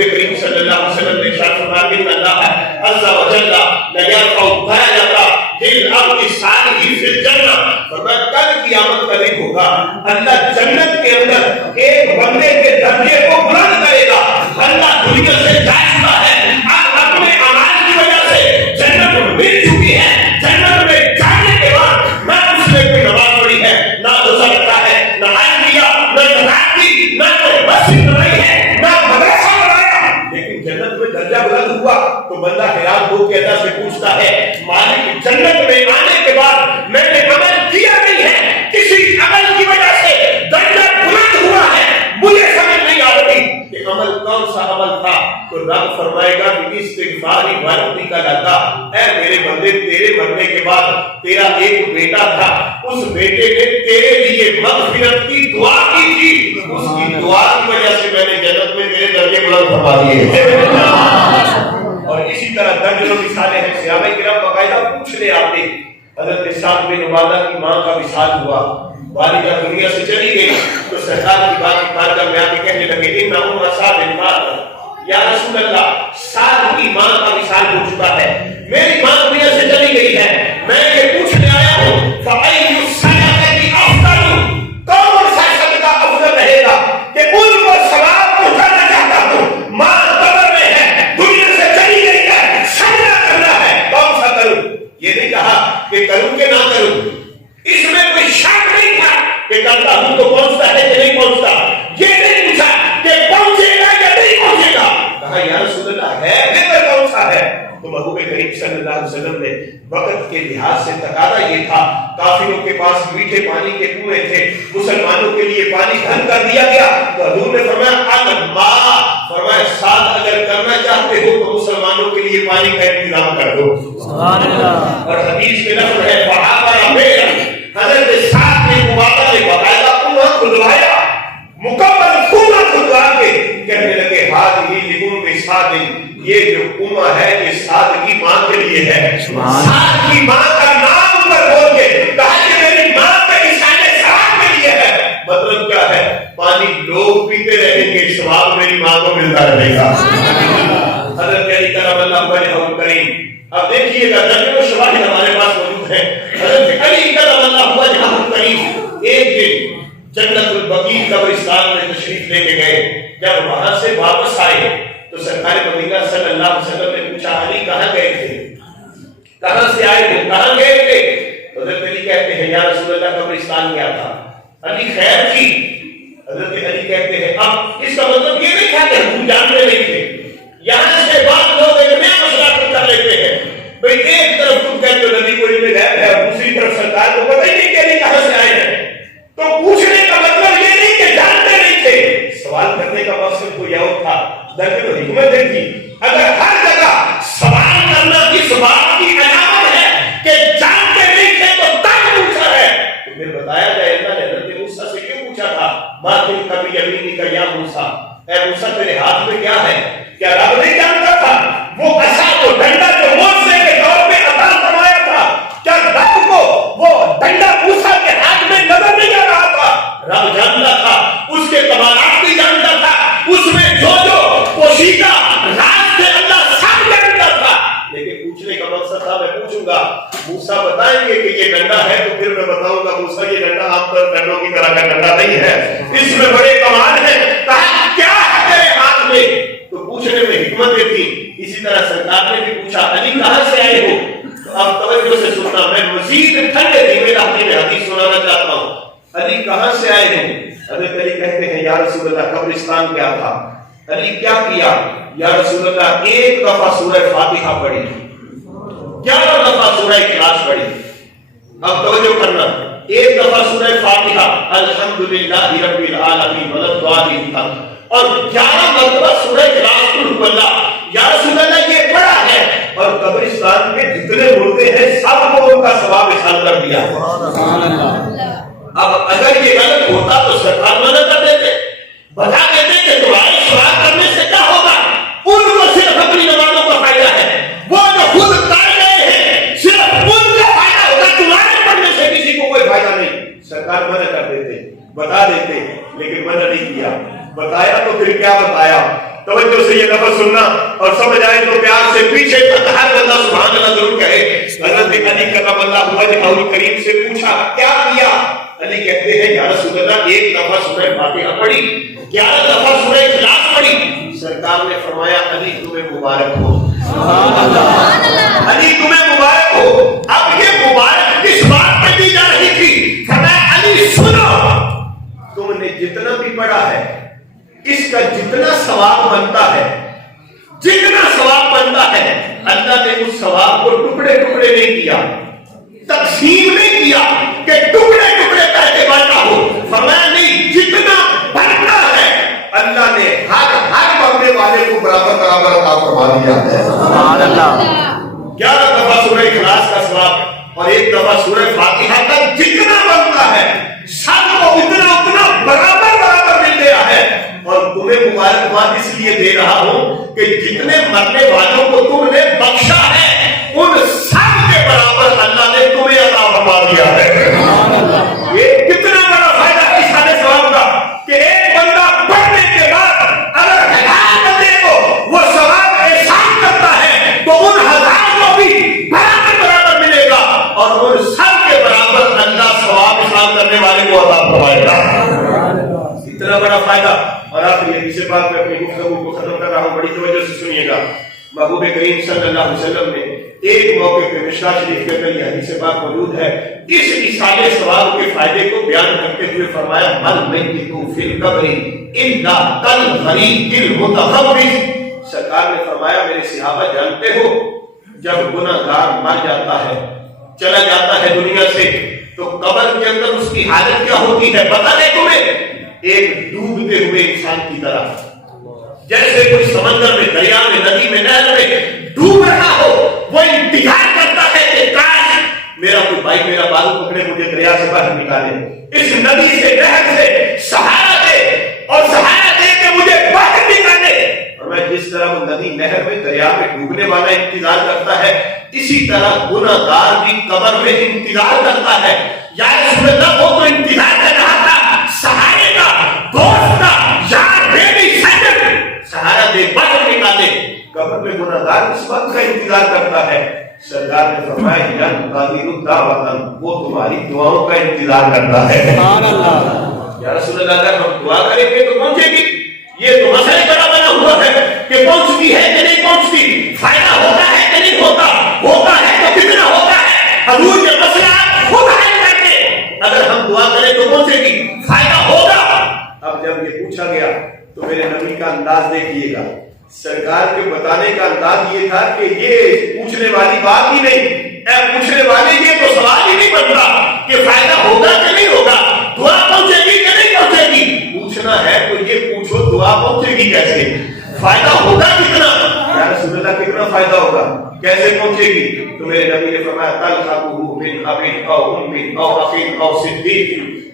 محبوب کریم صلی اللہ علیہ وسلم نے ارشاد فرمایا کہ اللہ عز و جل لیرفع درجۃ للعبد الصالح فی الجنہ، فرمایا کل قیامت کا دن ہوگا، اللہ جنت کے اندر ایک بندے کے درجے کو بلند کرے گا۔ اللہ دنیا سے جائزہ ہے، آپ اپنے اعمال کی وجہ سے جنت مل چکی ہے، جنت میں جانے کے بعد نہ اس نے کوئی نماز پڑھی ہے، نہ روزہ رکھا ہے، نہ حج کیا، نہ زکات دی، نہ کوئی مسجد بنائی ہے، نہ مدرسہ بنایا، لیکن جنت میں درجہ بلند ہوا تو بندہ حیران ہو کے اللہ سے پوچھتا ہے مالک جنت میں آنے کے بعد میں نے عمل کیا نہیں ہے، کسی عمل کی وجہ سے درجہ بلند ہوا ہے، مجھے سمجھ نہیں آ رہی کہ عمل کون سا عمل تھا؟ تو رب فرمائے گا کہ استغفار والدی کا لگا، اے میرے بندے تیرے مرنے کے بعد تیرا ایک بیٹا تھا، اس بیٹے نے تیرے لیے مغفرت کی دعا کی تھی، اس کی دعا کی وجہ سے میں نے جنت میں تیرے درجے بلند فرما دیے۔ اور اسی طرح درجنوں مثالیں ہیں، صحابہ کرام باقاعدہ پوچھنے آتے، حضرت سعد بن عبادہ کی ماں کا وصال ہوا، والدہ دنیا سے چلی گئی تو سرکار کی بات مان کر میں آ کے کہنے لگے ان ام سعد مات، یا رسول اللہ سعد کی ماں کا وصال ہو چکا ہے، میری ماں دنیا سے چلی گئی ہے، میں یہ پوچھنے آیا ہوں فَأَيُّ الصَّدَقَةِ أَفْضَلُ، کون سا صدقہ افضل رہے گا کہ ان کو ثواب پہنچانا چاہتا ہوں، ماں قبر میں ہے، دنیا سے چلی گئی ہے، سجدہ کرنا ہے، کون سا کروں؟ یہ نہیں کہا کہ کروں کہ نہ کروں، اس میں کوئی شک نہیں تھا کہ کرتا ہوں تو پہنچتا ہے کہ نہیں پہنچتا، یہ نہیں پوچھا کہ پہنچے گا یا نہیں پہنچے گا، کہا یا رسول اللہ ہے بہتر کون سا ہے؟ تو محبوب کریم صلی اللہ علیہ وسلم نے وقت کے لحاظ سے تقاضا یہ تھا، کافروں کے پاس میٹھے پانی کے کنویں تھے، مسلمانوں کے لیے پانی بند کر دیا گیا، تو حضور نے فرمایا الماء، فرمایا ساتھ اگر کرنا چاہتے ہو تو مسلمانوں کے لیے پانی کا انتظام کر دو، سبحان اللہ۔ اور حدیث کے لفظ ہے فَحَابَ رَبِّهِ، حضرت سعد بن عبادہ نے باقاعدہ کنواں کھدوایا، مکمل کنواں کھدوا کے کہنے لگے ہذہ لأم سعد، یہ جو کنواں ہے یہ سعد کی ماں کے لیے ہے، سعد کی ماں کا نام پر بول کے کہا کہ میری ماں کا نشان ثواب کے لیے ہے، مطلب کیا ہے؟ پانی لوگ پیتے رہیں گے، ثواب میری ماں کو ملتا رہے گا۔ حضرت علی کرم اللہ وجہہ کریم، اب دیکھیے گا درجوں شواہد ہمارے پاس موجود ہیں، حضرت علی کرم اللہ وجہہ کریم ایک دن جنت البقیع قبرستان میں تشریف لے کے گئے، جب وہاں سے واپس آئے تو سرکار مدینہ صلی اللہ علیہ وسلم نے پوچھا علی کہاں گئے تھے، کہاں سے آئے تھے، کہاں گئے تھے؟ حضرت علی کہتے ہیں یا رسول اللہ قبرستان گیا تھا۔ علی خیر تھی؟ حضرت علی کہتے ہیں اب اس کا مطلب یہ نہیں تھا کہ ہم جانتے نہیں تھے، یہاں سے بعض لوگ ایک نیا مسئلہ کر لیتے ہیں، بھئی ایک طرف تم کہتے ہو نبی کوئی میں غیب ہے، دوسری طرف سرکار کو پتہ ہی نہیں کہ علی کہاں سے آئے ہیں، تو پوچھنے کا مطلب یہ نہیں کہ جانتے نہیں تھے، سوال کرنے کا مقصد کوئی اور تھا، درجہ تو حکمت تھی۔ اگر ہر جگہ سوال کرنا اس بات کی علامت ہے کہ جانتے نہیں تھے تو تب پوچھا ہے، تو پھر بتایا جائے اللہ نے حضرت موسیٰ سے کیوں پوچھا تھا ما تلک بیمینک یا موسیٰ، اے موسیٰ تیرے ہاتھ میں کیا ہے؟ کیا رب نہیں جانتا تھا؟ وہ عصا کو ڈنڈا جو موسیٰ کے دور میں عطا فرمایا تھا، کیا رب کو وہ ڈنڈا موسیٰ کے ہاتھ میں نظر نہیں آ رہا تھا؟ رب جانتا تھا، اس کے کمالات بھی جانتا تھا، اس میں جو پوشیدہ راز سے اللہ سب جانتا تھا، لیکن پوچھنے کا مقصد تھا میں پوچھوں گا موسیٰ بتائیں گے کہ یہ ڈنڈا ہے تو پھر میں بتاؤں گا موسیٰ یہ ڈنڈا آپ پر ڈنڈوں کی طرح کا ڈنڈا نہیں ہے، اس میں بڑے کمال ہیں، کہا کیا ہے تیرے ہاتھ میں؟ تو پوچھنے میں حکمت تھی۔ اسی طرح سرکار نے بھی پوچھا علی کہاں سے آئے ہو؟ تو اب توجہ سے سننا، میں مزید ٹھنڈے دھیمے لہجے میں حدیث سنانا چاہتا ہوں۔ علی کہاں سے آئے ہو؟ حضرت علی کہتے ہیں یا رسول اللہ قبرستان کیا تھا؟ علی کیا کیا؟ یا رسول اللہ ایک دفعہ سورہ فاتحہ پڑھی، 11 دفعہ سورہ اخلاص پڑھی، اب توجہ کرنا، ایک دفعہ سورہ فاتحہ الحمدللہ رب العالمین والضالین اور 11 مرتبہ سورہ اخلاص قل هو اللہ۔ یا رسول اللہ یہ پڑھا ہے اور قبرستان میں جتنے مردے ہیں سب کو ان کا ثواب احسان کر دیا۔ سبحان اللہ۔ اب اگر یہ غلط ہوتا تو سرکار منع کر دیتے، بتا دیتے کہ تمہارے سوال کرنے سے کیا ہوگا، ان کو صرف اپنی نمازوں کا فائدہ ہے، وہ جو خود کر گئے ہیں صرف ان کا فائدہ ہوگا، تمہارے پڑھنے سے کسی کو کوئی فائدہ نہیں۔ سرکار منع کر دیتے، بتا دیتے، لیکن منع نہیں کیا، بتایا تو پھر کیا بتایا؟ توجہ سے یہ لفظ سننا اور سمجھ آئے تو پیار سے پیچھے ہر بندہ سبحان اللہ ضرور کہے. حضرت علی کرم اللہ وجہہ کریم سے پوچھا کیا کیا؟ علی کہتے ہیں یا رسول اللہ ایک دفعہ سورہ فاتحہ پڑھی, 11 دفعہ سورہ اخلاص پڑھی. سرکار نے فرمایا علی تمہیں مبارک ہو, علی تمہیں مبارک ہو. اب یہ مبارک کس بات پہ دی جا رہی تھی؟ فرمایا علی سنو, تم نے جتنا بھی پڑھا ہے اس کا جتنا ثواب بنتا ہے, جتنا ثواب بنتا ہے, اللہ نے اس ثواب کو ٹکڑے ٹکڑے نہیں کیا, تقسیم نہیں کیا کہ ٹکڑے ٹکڑے کر کے بنتا ہو. فرمایا نہیں, جتنا بنتا ہے اللہ نے ہر بننے والے کو برابر برابر عطا فرما دیا ہے. سبحان اللہ. 11 دفعہ سورہ اخلاص کا ثواب اور 1 دفعہ سورہ فاتحہ کا جتنا بنتا ہے سب کو اتنا اتنا برابر برابر مل گیا ہے. اور تمہیں مبارکباد اس لیے دے رہا ہوں کہ جتنے مرنے والوں کو تم نے بخشا ہے ان سب کے برابر اللہ نے تمہیں عطا فرما دیا ہے. یہ کتنا بڑا فائدہ ہے اس حدیث ثواب کا کہ ایک بندہ پڑھنے کے بعد اگر 1000 بندے کو وہ ثواب احسان کرتا ہے تو ان 1000 کو بھی برابر برابر ملے گا اور ان سب کے برابر اللہ ثواب احسان کرنے والے کو عطا فرمائے گا. اتنا بڑا فائدہ. اور آپ یہ کسی بات میں اپنی گفتگو کو ختم کر رہا ہوں, بڑی توجہ سے سنیے گا. محبوب کریم صلی اللہ علیہ وسلم نے ایک موقع پہ مشکوٰۃ شریف کے اندر یہ حدیث پاک موجود ہے, اس ایصال ثواب کے فائدے کو بیان کرتے ہوئے فرمایا مل میت فی القبر الا کالغریق المتخبط. سرکار نے فرمایا میرے صحابہ جانتے ہو جب گناہگار مر جاتا ہے, چلا جاتا ہے دنیا سے, تو قبر کے اندر اس کی حالت کیا ہوتی ہے پتہ ہے تمہیں؟ ایک ڈوبتے ہوئے انسان کی طرح, جیسے کوئی سمندر میں, دریا میں, ندی میں, نہر میں ڈوب رہا ہو. وہ انتظار کرتا ہے کہ کاش میرا کوئی بھائی میرا بالو پکڑے مجھے دریا سے باہر نکالے, اس ندی سے, نہر سے سہارا دے اور سہارا دے کے مجھے باہر نکالے. اور میں جس طرح وہ ندی نہر میں دریا میں ڈوبنے والا انتظار کرتا ہے, اسی طرح گناہگار بھی قبر میں انتظار کرتا ہے. یا رسول اللہ وہ تو انتظار کر رہا تھا سہارے کا, دوست کا, یار بیٹی سجن سہارا دے باہر نکالے. قبر میں گناہگار اس وقت کا انتظار کرتا ہے. سرکار نے فرمایا ینتظر دعوتاً, وہ تمہاری دعاؤں کا انتظار کرتا ہے. سبحان اللہ. یا رسول اللہ اگر ہم دعا کریں گے تو پہنچے گی, یہ تو مسئلہ بڑا بنا ہوا ہے کہ پہنچتی ہے کہ نہیں پہنچتی, فائدہ ہوتا ہے کہ نہیں ہوتا, ہوتا ہے تو کتنا ہوتا ہے. حضور یہ مسئلہ خود حل کر کے اگر ہم دعا کریں تو پہنچے گی, فائدہ ہوگا. اب جب یہ پوچھا گیا تو میرے نبی کا انداز دیکھیے گا, سرکار کے بتانے کا انداز یہ تھا کہ یہ پوچھنے والی بات ہی نہیں, اے پوچھنے والے یہ تو سوال ہی نہیں بنتا کہ فائدہ ہوگا کہ نہیں ہوگا, دعا پہنچے گی کہ نہیں پہنچے گی. پوچھنا ہے تو یہ پوچھو دعا پہنچے گی کیسے, فائدہ ہوگا کتنا, یا رسول اللہ کتنا فائدہ ہوگا, کیسے پہنچے گی. تو میرے نبی نے فرمایا تلحقه من اب او ام او اخ او صدیق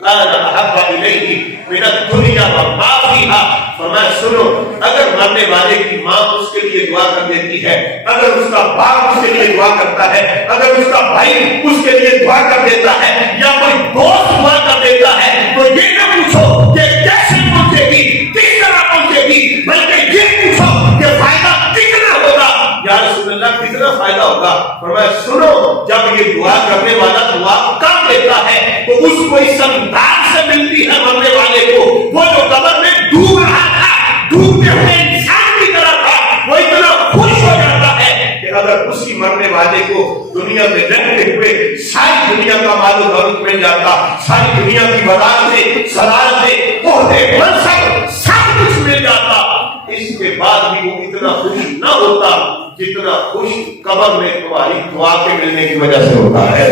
كان احب الیہ من الدنیا وما فیہا. فرمایا سنو, اگر مرنے والے کی ماں اس کے لیے دعا کر دیتی ہے, اگر اس کا باپ اس کے لیے دعا کرتا ہے, اگر اس کا بھائی اس کے لیے دعا کر دیتا ہے, یا کوئی دوست دعا کر دیتا ہے, تو یہ نہ پوچھو کہ کیسے پہنچے گی, کس طرح پہنچے گی, بلکہ یہ پوچھو کہ فائدہ کتنا ہوگا. یا رسول اللہ کتنا فائدہ ہوگا. فرمایا سنو, جب یہ دعا کرنے والا دعا کر دیتا ہے تو اس کو اس انداز سے ملتی ہے مرنے والے کو, وہ جو قبر میں ڈوب رہا تھا, ڈوبتے ہوئے انسان کی طرح تھا, وہ اتنا خوش ہو جاتا ہے کہ اگر اسی مرنے والے کو دنیا میں رہتے ہوئے ساری دنیا کا مال و دولت مل جاتا, ساری دنیا کی وزارتیں, صدارتیں, عہدے, منصب سب کچھ مل جاتا, اس کے بعد بھی وہ اتنا خوش نہ ہوتا جتنا خوش قبر میں تمہاری دعا کے ملنے کی وجہ سے ہوتا ہے.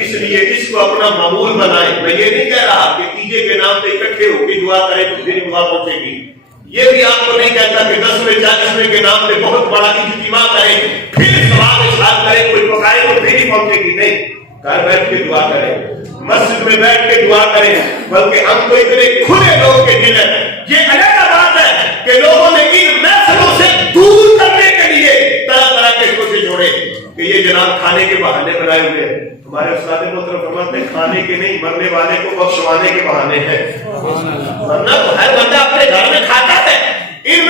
اس لیے اس کو اپنا معمول بنائیں. میں یہ نہیں کہہ رہا کہ تیجے کے نام پہ اکٹھے ہو کے دعا کریں تو پھر دعا پہنچے گی. یہ بھی آپ کو نہیں کہتا کہ 10ویں 40ویں کے نام پہ بہت بڑا اجتماع کریں, پھر سوال اشار کریں, کوئی پکائے تو پھر ہی پہنچے گی. نہیں, گھر بیٹھ کے دعا کریں, مسجد میں بیٹھ کے دعا کریں. بلکہ ہم تو اتنے کھلے لوگ کے دل ہیں. یہ الگ بات ہے کہ لوگوں نے ان محفلوں سے دور کرنے کے لیے طرح طرح کے کوشش جوڑے کہ یہ جناب کھانے کے بہانے بنائے ہوئے ہیں. ہمارے استاد محترم فرماتے ہیں کھانے کے نہیں, مرنے والے کو بخشوانے کے بہانے ہیں. ورنہ تو ہر بندہ اپنے گھر میں کھاتا ہے, ان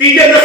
3, 10,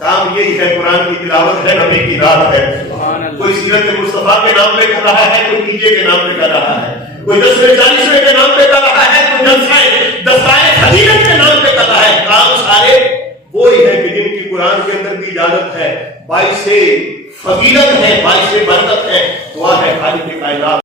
کام یہی ہے، قرآن کی تلاوت ہے، نبی کی رات ہے. کوئی سیرت مصطفیٰ کے نام پہ کر رہا ہے، کوئی ڈیجے کے نام پہ کر رہا ہے، کوئی 10ویں 40ویں کے نام پہ کر رہا ہے، کوئی دستائے فضیلت کے نام پہ کر رہا ہے. کام سارے وہی ہے کہ جن کی قرآن کے اندر بھی اجازت ہے، باعث فضیلت ہے، باعث برکت ہے. دعا ہے خالق کائنات